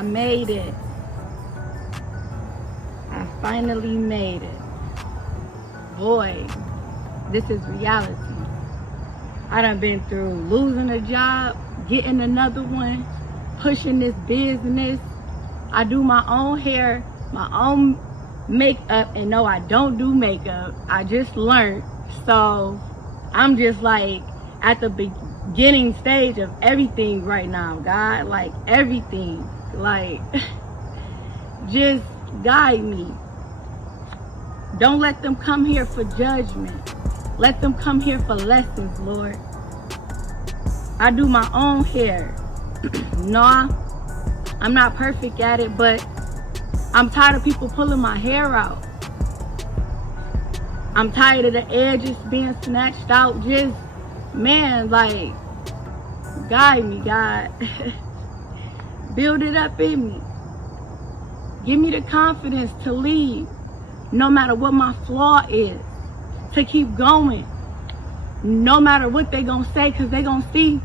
I made it. I finally made it. Boy, this is reality. I done been through losing a job, getting another one, pushing this business. I do my own hair, my own makeup, and no, I don't do makeup. I just learned. So I'm just like at the beginning stage of everything right now, God. Like everything. Like just guide me. Don't let them come here for judgment. Let them come here for lessons, Lord. I do my own hair. No, I'm not perfect at it, but I'm tired of people pulling my hair out. I'm tired of the edges being snatched out. Just, man, like, guide me, God. Build it up in me. Give me the confidence to leave, no matter what my flaw is, to keep going, no matter what they gonna say, because they gonna see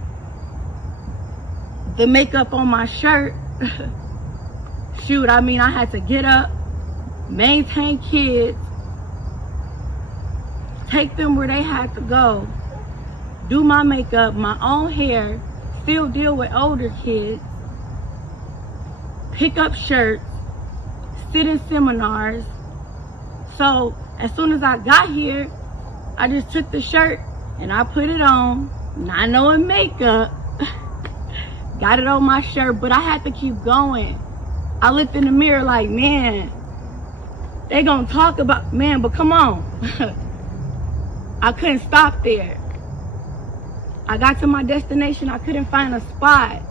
the makeup on my shirt. Shoot, I mean, I had to get up, maintain kids, take them where they had to go, do my makeup, my own hair, still deal with older kids, pick up shirts, sit in seminars. So as soon as I got here, I just took the shirt and I put it on, not knowing makeup, got it on my shirt, but I had to keep going. I looked in the mirror like, man, they gonna talk about, man, but come on. I couldn't stop there. I got to my destination, I couldn't find a spot.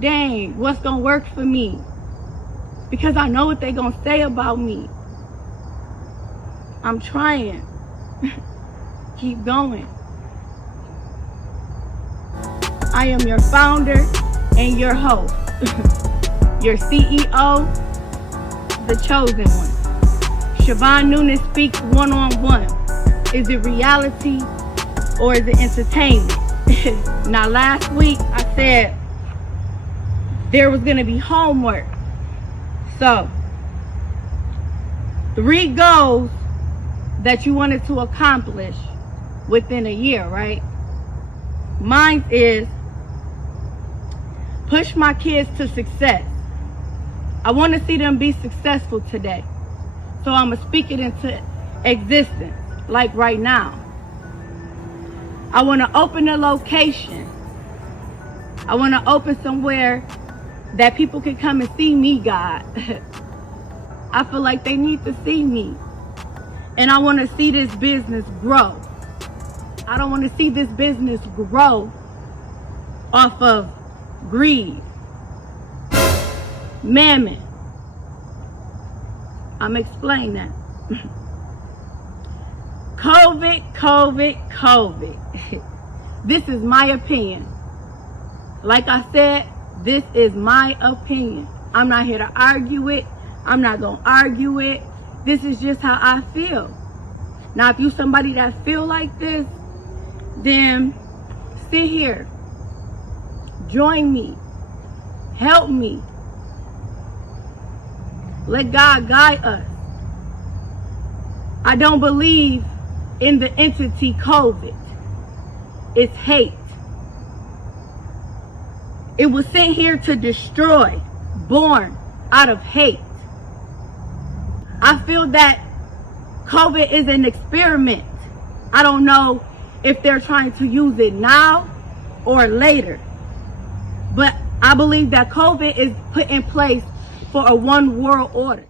Dang, what's gonna work for me? Because I know what they gonna say about me. I'm trying. Keep going. I am your founder and your host. Your CEO, the chosen one. Shavon Nunes speaks one-on-one. Is it reality or is it entertainment? Now last week I said there was gonna be homework. So 3 goals that you wanted to accomplish within a year, right? Mine is push my kids to success. I want to see them be successful today. So I'm going to speak it into existence, like right now. I want to open a location. I want to open somewhere that people can come and see me, God. I feel like they need to see me. And I want to see this business grow. I don't want to see this business grow off of greed, mammon. I'm explaining that. COVID. This is my opinion. Like I said, this is my opinion. I'm not here to argue it. I'm not going to argue it. This is just how I feel. Now, if you somebody that feel like this, then sit here. Join me. Help me. Let God guide us. I don't believe in the entity COVID. It's hate. It was sent here to destroy, born out of hate. I feel that COVID is an experiment. I don't know if they're trying to use it now or later. But I believe that COVID is put in place for a one world order.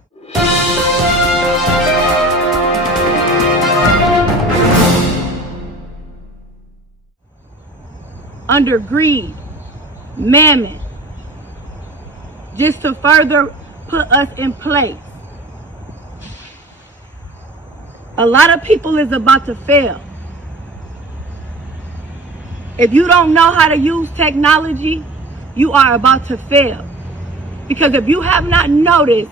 Under greed, mammon, just to further put us in place. A lot of people is about to fail. If you don't know how to use technology, you are about to fail. Because if you have not noticed,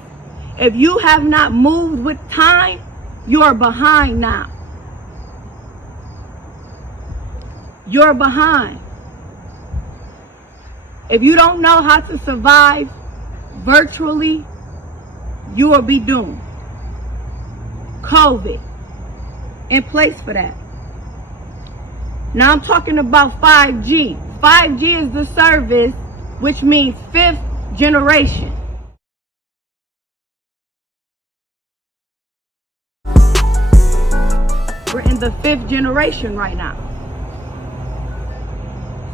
if you have not moved with time, you are behind now. You're behind. If you don't know how to survive virtually, you will be doomed. COVID in place for that. Now I'm talking about 5G. 5G is the service, which means 5th generation. We're in the 5th generation right now.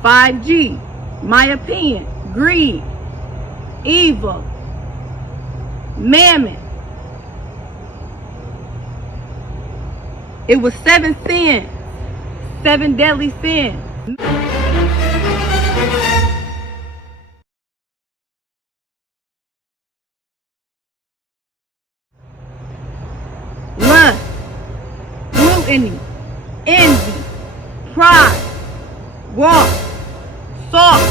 5G, my opinion, greed, evil, mammon. It was 7 sins, 7 deadly sins. Lust, gluttony, envy, pride, wrath, sloth,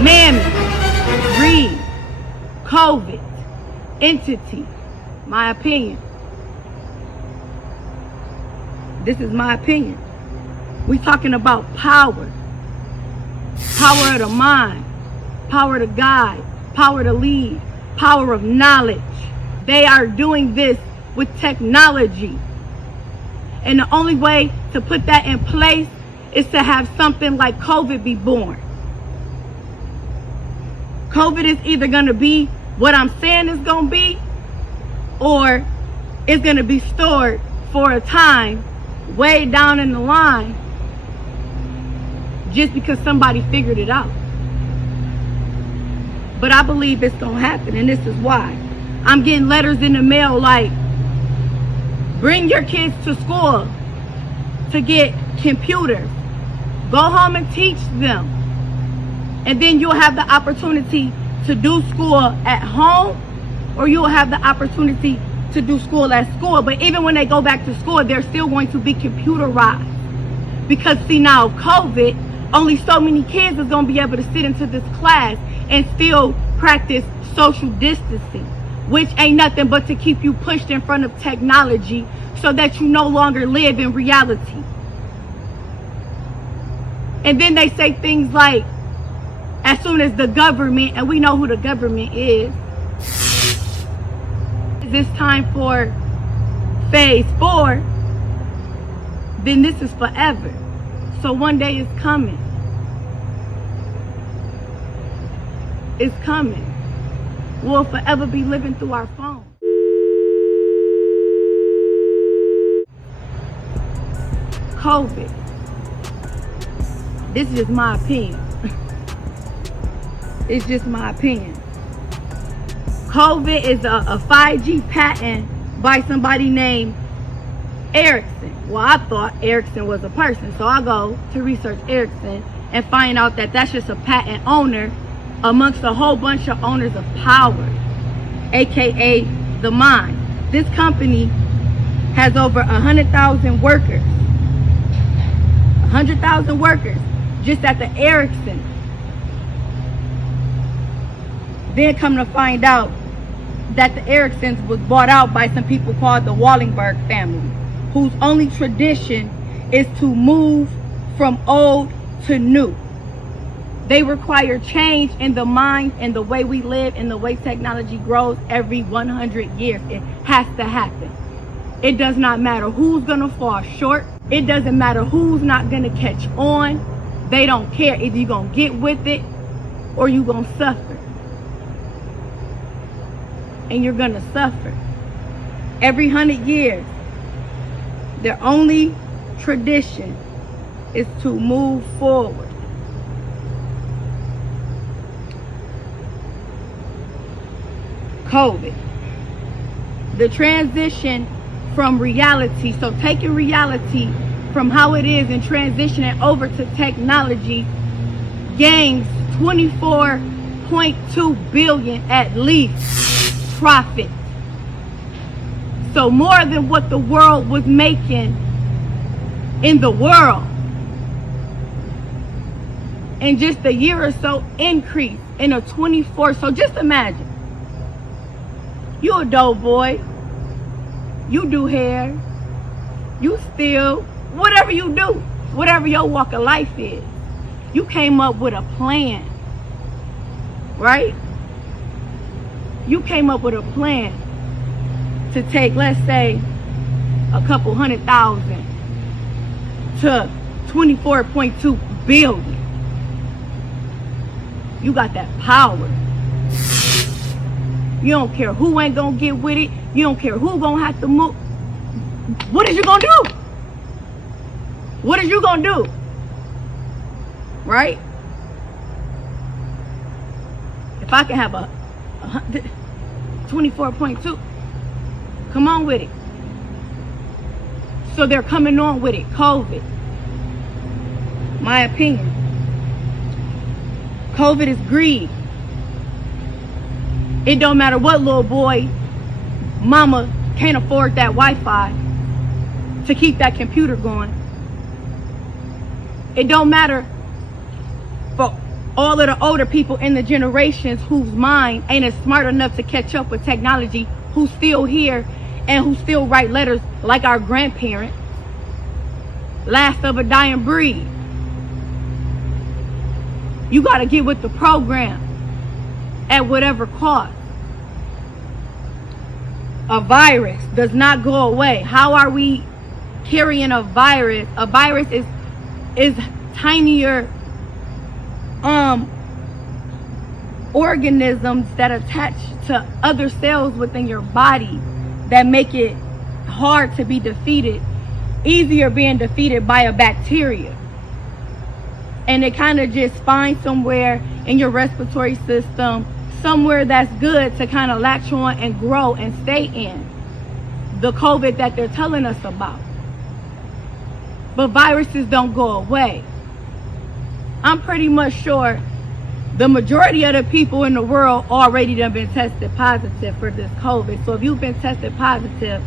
mammon, greed, COVID, entity. My opinion. This is my opinion. We talking about power. Power of the mind, power to guide, power to lead, power of knowledge. They are doing this with technology. And the only way to put that in place is to have something like COVID be born. COVID is either going to be what I'm saying it's going to be, or it's going to be stored for a time way down in the line just because somebody figured it out. But I believe it's going to happen, and this is why. I'm getting letters in the mail like, bring your kids to school to get computers. Go home and teach them. And then you'll have the opportunity to do school at home, or you'll have the opportunity to do school at school. But even when they go back to school, they're still going to be computerized. Because see, now COVID, only so many kids is going to be able to sit into this class and still practice social distancing, which ain't nothing but to keep you pushed in front of technology so that you no longer live in reality. And then they say things like, as soon as the government, and we know who the government is it's time for phase 4, then this is forever. So one day it's coming. It's coming. We'll forever be living through our phone. COVID. This is just my opinion. It's just my opinion. COVID is a 5G patent by somebody named Erickson. Well, I thought Erickson was a person, so I go to research Erickson and find out that that's just a patent owner amongst a whole bunch of owners of power, aka the mind. This company has over 100,000 workers. 100,000 workers just at the Erickson. Then come to find out that the Ericksons was bought out by some people called the Wallenberg family, whose only tradition is to move from old to new. They require change in the mind and the way we live and the way technology grows every 100 years. It has to happen. It does not matter who's gonna fall short. It doesn't matter who's not gonna catch on. They don't care. Either you're gonna get with it or you're gonna suffer. And you're gonna suffer. Every 100 years, their only tradition is to move forward. COVID. The transition from reality, so taking reality from how it is and transitioning over to technology, gains 24.2 billion at least profit. So more than what the world was making in the world. And just a year or so increase in a 24. So just imagine. You a dope boy. You do hair. You steal. Whatever you do. Whatever your walk of life is. You came up with a plan. right? You came up with a plan to take, let's say, a couple 100,000 to 24.2 billion. You got that power. You don't care who ain't gonna get with it. You don't care who gonna have to move. What is you gonna do? What is you gonna do? Right? If I can have a 24.2, come on with it. So they're coming on with it. COVID. My opinion. COVID is greed. It don't matter what little boy, mama can't afford that Wi-Fi to keep that computer going. It don't matter for all of the older people in the generations whose mind ain't as smart enough to catch up with technology, who's still here and who still write letters like our grandparents. Last of a dying breed. You got to get with the program at whatever cost. A virus does not go away. How are we carrying a virus? A virus is tinier organisms that attach to other cells within your body that make it hard to be defeated, easier being defeated by a bacteria. And it kind of just finds somewhere in your respiratory system, somewhere that's good to kind of latch on and grow and stay in. The COVID that they're telling us about. But viruses don't go away. I'm pretty much sure the majority of the people in the world already done been tested positive for this COVID. So if you've been tested positive,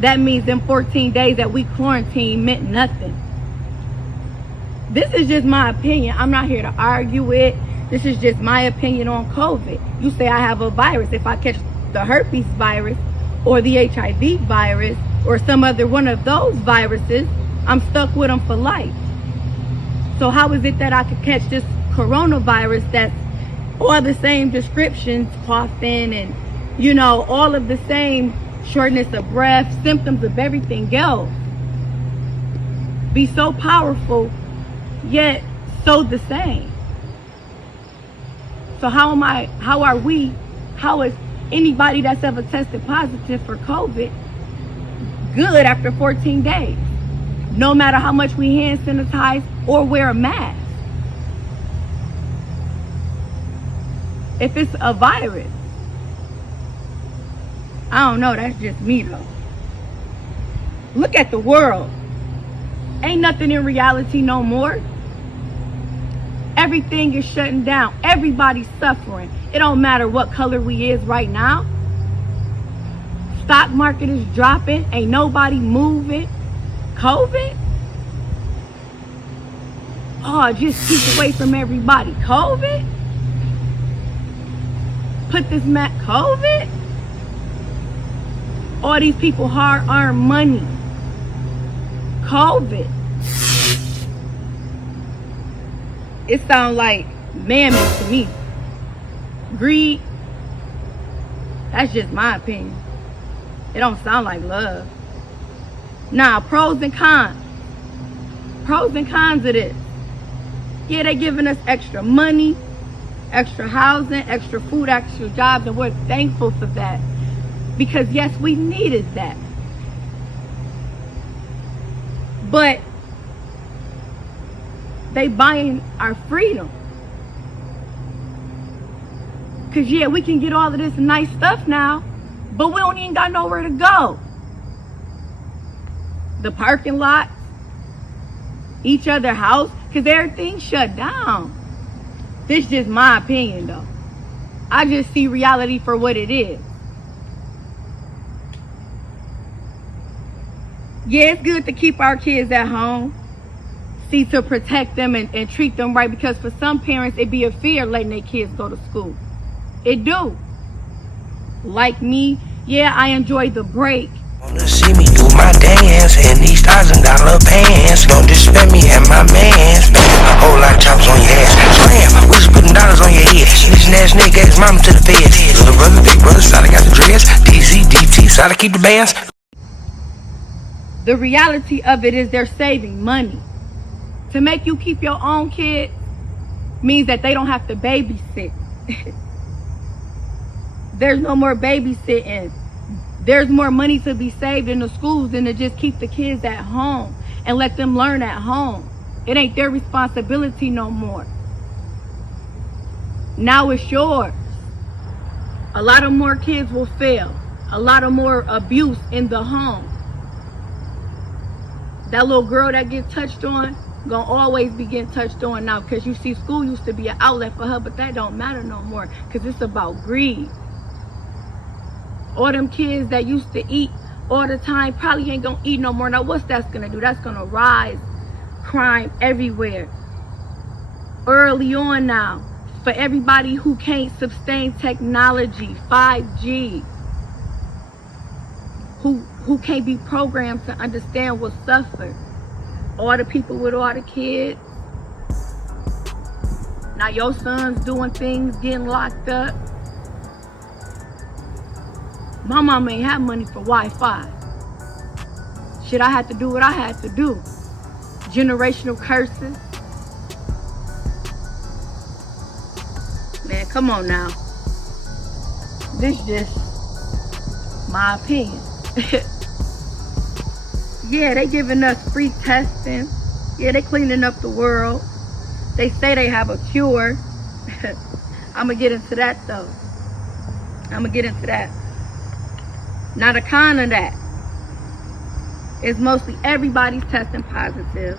that means them 14 days that we quarantined meant nothing. This is just my opinion. I'm not here to argue it. This is just my opinion on COVID. You say I have a virus. If I catch the herpes virus or the HIV virus or some other one of those viruses, I'm stuck with them for life. So how is it that I could catch this coronavirus that's all the same descriptions, coughing and, you know, all of the same shortness of breath, symptoms of everything else, be so powerful, yet so the same? So how is anybody that's ever tested positive for COVID good after 14 days? No matter how much we hand sanitize or wear a mask. If it's a virus, I don't know, that's just me though. Look at the world. Ain't nothing in reality no more. Everything is shutting down. Everybody's suffering. It don't matter what color we is right now. Stock market is dropping. Ain't nobody moving. COVID? Oh, just keep away from everybody. COVID? Put this COVID? All these people hard-earned money. COVID. It sounds like mammon to me. Greed. That's just my opinion. It don't sound like love. Now, pros and cons. Pros and cons of this. Yeah, they giving us extra money, extra housing, extra food, extra jobs, and we're thankful for that. Because yes, we needed that. But they buying our freedom. Because yeah, we can get all of this nice stuff now, but we don't even got nowhere to go. The parking lots, each other house, because everything's shut down. This is just my opinion though. I just see reality for what it is. Yeah, it's good to keep our kids at home. See, to protect them and treat them right, because for some parents it be a fear letting their kids go to school. It do. Like me, yeah, I enjoy the break. Wanna see me do my dance in these $1,000 pants? Don't disrespect me and my man. Spending a whole lot of chops on your ass. Slam, we just putting dollars on your head. Snitching ass nigga mama to the feds. Little brother, big brother, side I got the dreads. DZ, DT, side I keep the bands. The reality of it is they're saving money. To make you keep your own kids means that they don't have to babysit. There's no more babysitting. There's more money to be saved in the schools than to just keep the kids at home and let them learn at home. It ain't their responsibility no more. Now it's yours. A lot of more kids will fail. A lot of more abuse in the home. That little girl that gets touched on gonna always be getting touched on now, because you see, school used to be an outlet for her, but that don't matter no more because it's about greed. All them kids that used to eat all the time probably ain't gonna eat no more. Now what's that's gonna do? That's gonna rise crime everywhere early on now. For everybody who can't sustain technology, 5G, who can't be programmed to understand what suffer. All the people with all the kids. Now your son's doing things, getting locked up. My mom ain't have money for Wi-Fi. Shit, I had to do what I had to do. Generational curses. Man, come on now. This just my opinion. Yeah, they giving us free testing. Yeah, they cleaning up the world. They say they have a cure. I'm gonna get into that though. I'm gonna get into that. Now the con of that is mostly everybody's testing positive.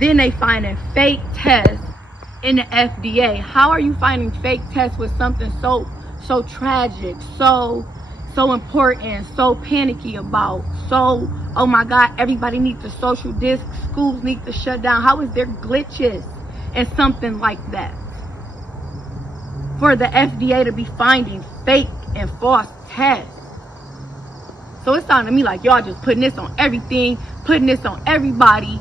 Then they finding fake tests in the FDA. How are you finding fake tests with something so tragic, so important, so panicky about, so, oh my God, everybody needs to social distance, schools need to shut down? How is there glitches in something like that? For the FDA to be finding fake and false tests. So it's sounding to me like y'all just putting this on everything, putting this on everybody,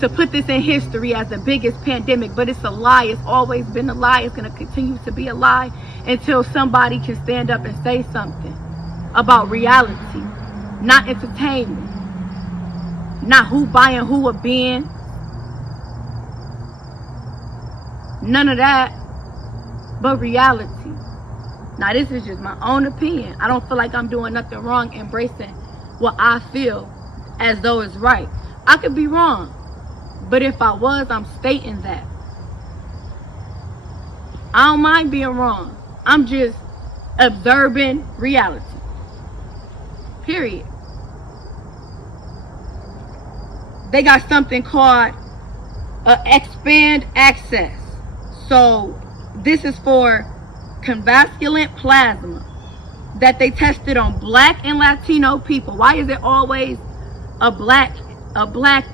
to put this in history as the biggest pandemic. But it's a lie. It's always been a lie. It's going to continue to be a lie until somebody can stand up and say something about reality, not entertainment, not who buying who a bin, none of that, but reality. Now this is just my own opinion. I don't feel like I'm doing nothing wrong embracing what I feel as though it's right. I could be wrong, but if I was, I'm stating that. I don't mind being wrong. I'm just observing reality. Period. They got something called expand access. So this is for convalescent plasma that they tested on Black and Latino people. Why is it always a black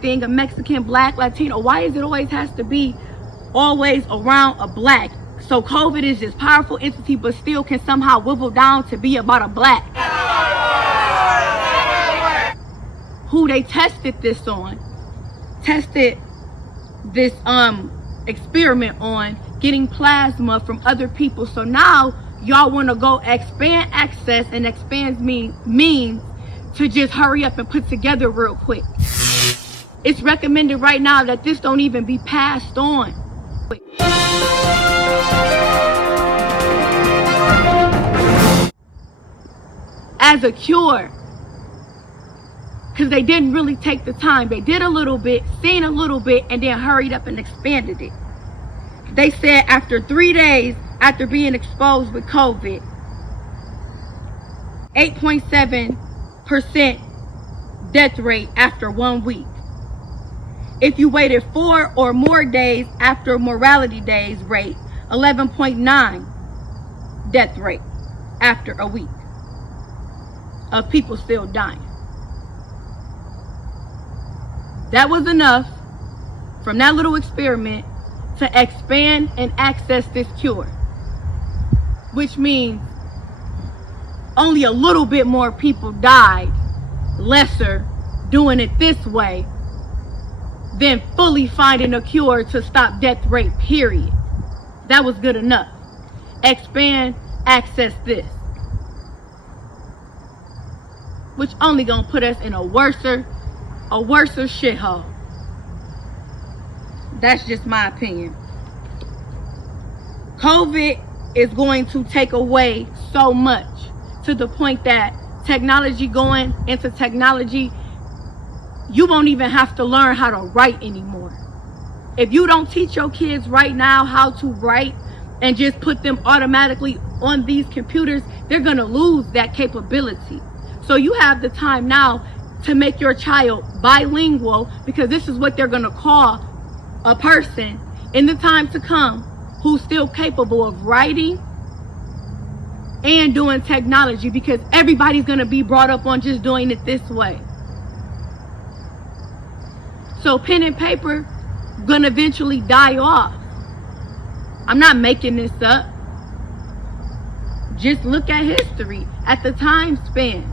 thing, a Mexican, Black, Latino? Why is it always has to be always around a Black? So COVID is this powerful entity, but still can somehow wibble down to be about a Black. Who they tested this on, tested this experiment on, getting plasma from other people. So now y'all want to go expand access, and expand means to just hurry up and put together real quick. It's recommended right now that this don't even be passed on. As a cure, because they didn't really take the time. They did a little bit, seen a little bit, and then hurried up and expanded it. They said after 3 days after being exposed with COVID, 8.7% death rate after 1 week. If you waited 4 or more days after mortality days rate, 11.9 death rate after a week of people still dying. That was enough from that little experiment to expand and access this cure, which means only a little bit more people died, lesser, doing it this way than fully finding a cure to stop death rate, period. That was good enough. Expand, access this. Which only gonna put us in a worser shithole. That's just my opinion. COVID is going to take away so much, to the point that technology going into technology, you won't even have to learn how to write anymore. If you don't teach your kids right now how to write and just put them automatically on these computers, they're gonna lose that capability. So you have the time now to make your child bilingual, because this is what they're gonna call a person in the time to come who's still capable of writing and doing technology, because everybody's gonna be brought up on just doing it this way. So pen and paper gonna eventually die off. I'm not making this up. Just look at history, at the time span.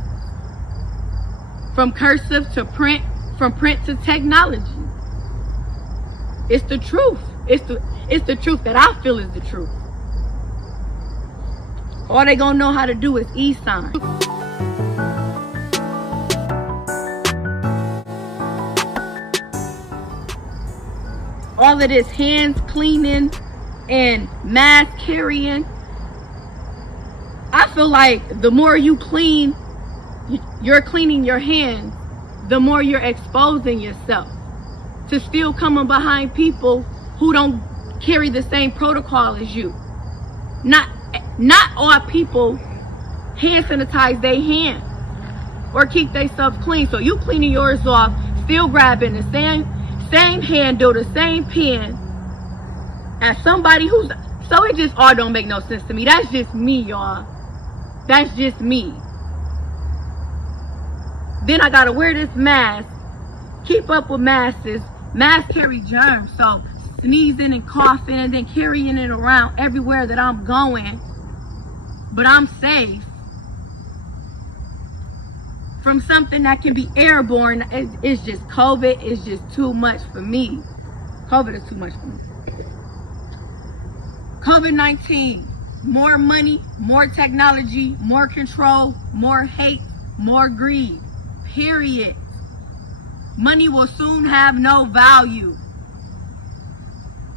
From cursive to print, from print to technology. It's the truth. It's the truth that I feel is the truth. All they gonna know how to do is e-sign. All of this hands cleaning and mask carrying. I feel like the more you clean, you're cleaning your hands, the more you're exposing yourself to still coming behind people who don't carry the same protocol as you. Not all people hand sanitize their hands or keep themselves clean. So you cleaning yours off, still grabbing the same handle, the same pen as somebody who's, so it just all don't make no sense to me. That's just me, y'all. That's just me. Then I gotta wear this mask, keep up with masks. Masks carry germs, so sneezing and coughing and then carrying it around everywhere that I'm going, but I'm safe from something that can be airborne. It's just COVID is just too much for me. COVID is too much for me. COVID-19, more money, more technology, more control, more hate, more greed, period. Money will soon have no value.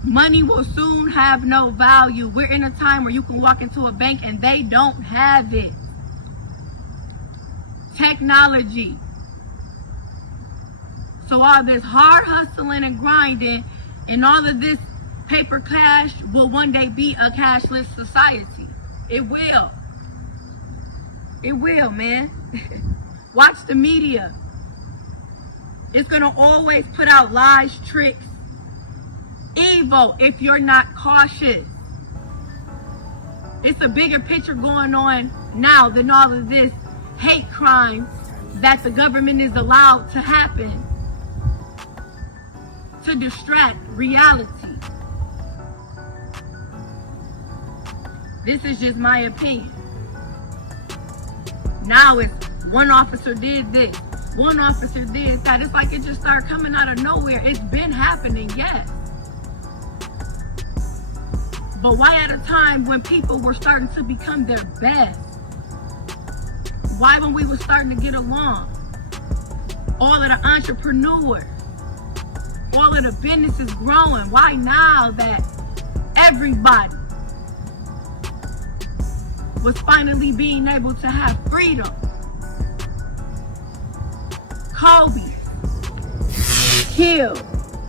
Money will soon have no value. We're in a time where you can walk into a bank and they don't have it. Technology. So all this hard hustling and grinding and all of this paper cash will one day be a cashless society. It will. It will, man. Watch the media. It's gonna always put out lies, tricks, evil if you're not cautious. It's a bigger picture going on now than all of this hate crime that the government is allowed to happen to distract reality. This is just my opinion. Now it's one officer did this, one officer did that. It's like it just started coming out of nowhere. It's been happening, yes. But why at a time when people were starting to become their best? Why when we were starting to get along? All of the entrepreneurs, all of the businesses growing. Why now that everybody was finally being able to have freedom? Kobe, killed,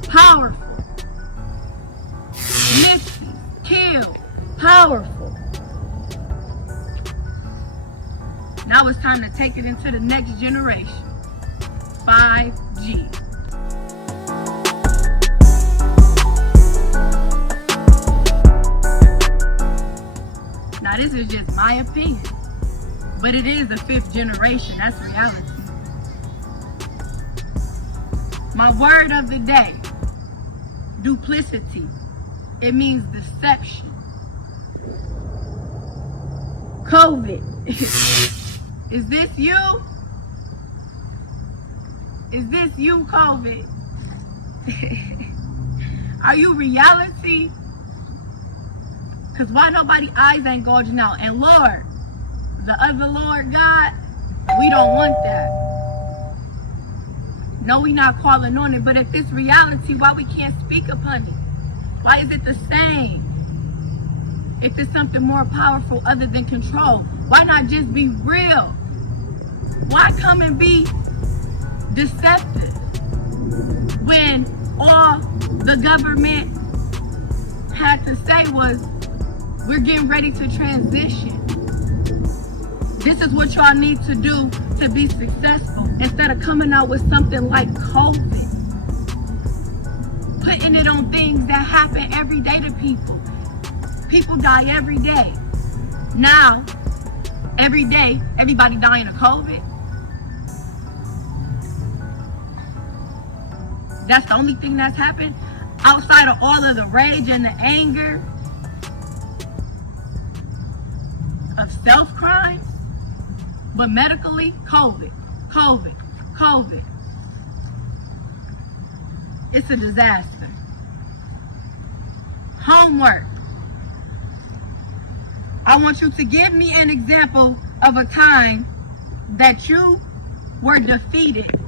powerful. Nipsey, killed, powerful. Now it's time to take it into the next generation. 5G. Now this is just my opinion, but it is the 5th generation. That's reality. My word of the day, duplicity. It means deception. COVID. Is this you? Is this you, COVID? Are you reality? Because why nobody eyes ain't gouging out? And Lord, the other Lord God, we don't want that. No, we not calling on it. But if it's reality, why we can't speak upon it? Why is it the same? If it's something more powerful other than control, why not just be real? Why come and be deceptive when all the government had to say was, we're getting ready to transition. This is what y'all need to do to be successful, instead of coming out with something like COVID. Putting it on things that happen every day to people. People die every day. Now, every day, everybody dying of COVID. That's the only thing that's happened outside of all of the rage and the anger of self-crimes. But medically, COVID. It's a disaster. Homework. I want you to give me an example of a time that you were defeated.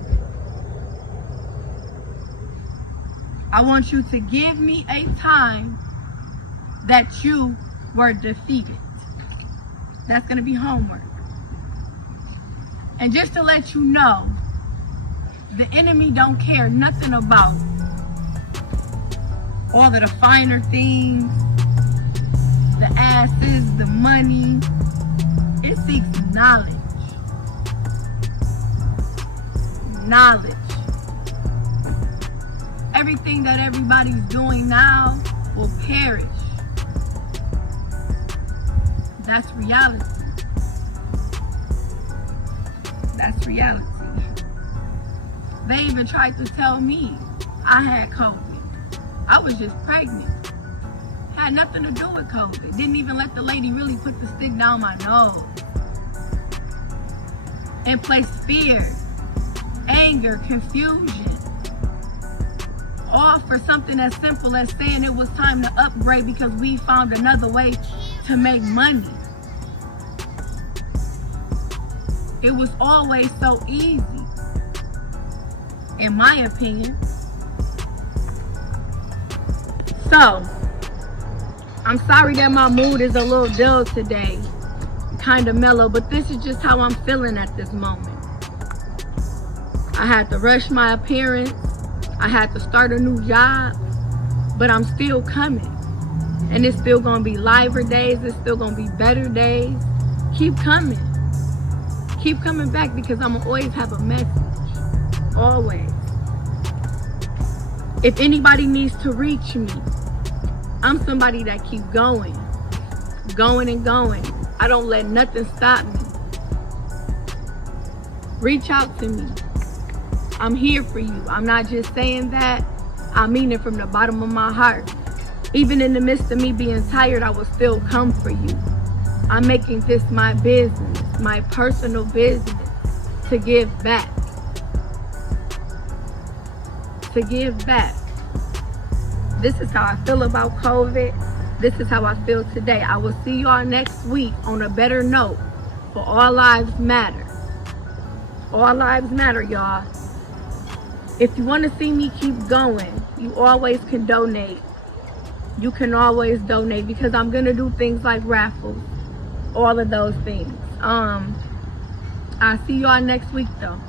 I want you to give me a time that you were defeated. That's going to be homework. And just to let you know, the enemy don't care nothing about all of the finer things, the asses, the money. It seeks knowledge. Knowledge. Everything that everybody's doing now will perish. That's reality. That's reality. They even tried to tell me I had COVID. I was just pregnant. Had nothing to do with COVID. Didn't even let the lady really put the stick down my nose. And place fear, anger, confusion. All for something as simple as saying it was time to upgrade because we found another way to make money. It was always so easy, in my opinion. So, I'm sorry that my mood is a little dull today, kind of mellow, but this is just how I'm feeling at this moment. I had to rush my appearance. I had to start a new job, but I'm still coming. And it's still gonna be liver days, it's still gonna be better days. Keep coming. Keep coming back, because I'm gonna always have a message. Always. If anybody needs to reach me, I'm somebody that keep going. Going and going. I don't let nothing stop me. Reach out to me. I'm here for you. I'm not just saying that. I mean it from the bottom of my heart. Even in the midst of me being tired, I will still come for you. I'm making this my business, my personal business, to give back. To give back. This is how I feel about COVID. This is how I feel today. I will see y'all next week on a better note, for all lives matter. All lives matter, y'all. If you want to see me keep going, you always can donate. You can always donate, because I'm going to do things like raffles. All of those things. I'll see y'all next week though.